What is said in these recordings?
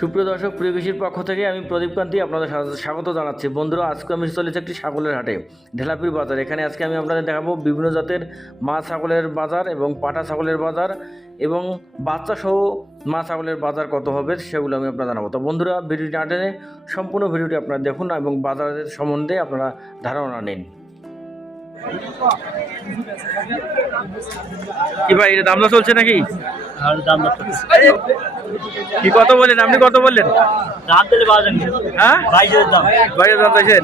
সুপ্রিয় দর্শক, প্রিয় কৃষির পক্ষ থেকে আমি প্রদীপ কান্তি আপনাদের স্বাগত- জানাচ্ছি। বন্ধুরা, আজকে আমি চলেছি একটি ছাগলের হাটে, ঢেলাপির বাজার। এখানে আজকে আমি আপনাদের দেখাবো বিভিন্ন জাতের মা ছাগলের বাজার এবং পাটা ছাগলের বাজার এবং বাচ্চা সহ মা ছাগলের বাজার কত হবে সেগুলো আমি আপনার জানাব। তো বন্ধুরা, ভিডিওটি না সম্পূর্ণ ভিডিওটি আপনারা দেখুন এবং বাজারের সম্বন্ধে আপনারা ধারণা নিন। কি ভাই এটা দামটা চলছে নাকি? আর দাম কি কত বললেন? আপনি কত বললেন? দাম দিলে পাওয়া হ্যাঁ? বাইশের দাম। বাইরে দাম চাইছেন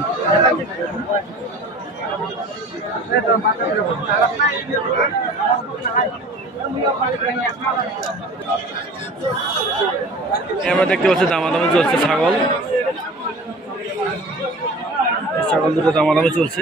আমরা দেখতে পাচ্ছি দামাদামি চলছে ছাগল। ছাগল দুটো দামাদামি চলছে।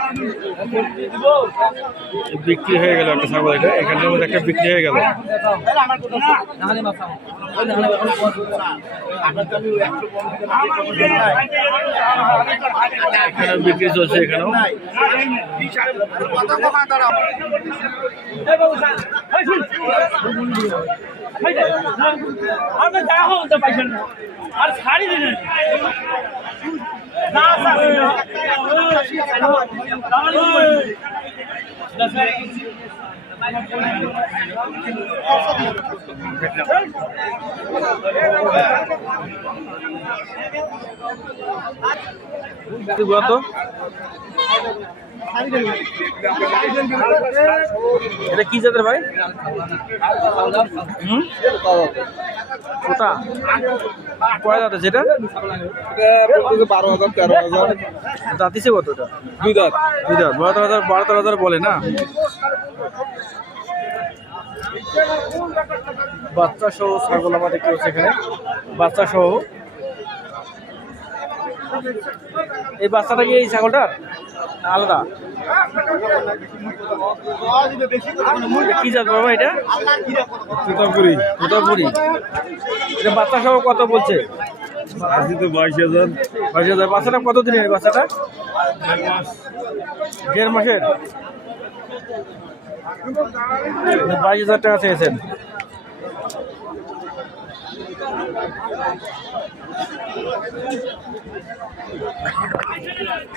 বিক্রি হয়ে গেল একটা ছাগল এটা। এখানের মধ্যে একটা বিক্রি হয়ে গেল। এখানে বিক্রি চলছে, এখানেও। আর ছাড়ি দিলেন তো এটা কি জাতের ভাই? হুম? কোথা কয় দাঁত আছে এটা? বারো হাজার তেরো হাজার দাঁতিছে কত এটা? দুই দাঁত। দুই দাঁত। বারো তেরো হাজার বারো তেরো হাজার বলে না? বাচ্চা সহ ছাগল আমার দেখতে পাচ্ছি এখানে? বাচ্চা সহ? এই বাচ্চাটা কি এই ছাগলটার? আলাদা? কি জাত বাবা এটা? তুতাপুরি। দুটাপুরি এটা বাচ্চা সহ কত বলছে? তো বাইশ হাজার। বাইশ হাজার। বাচ্চাটা কত দিনের বাচ্চাটা? দেড় মাসের? বাইশ হাজার টাকা চেয়েছেন।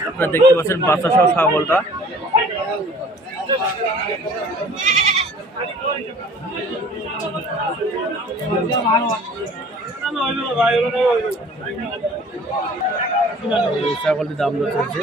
আপনারা দেখতে পাচ্ছেন বাচ্চা সহ ছাগলটা ছাগলটির দাম চলছে।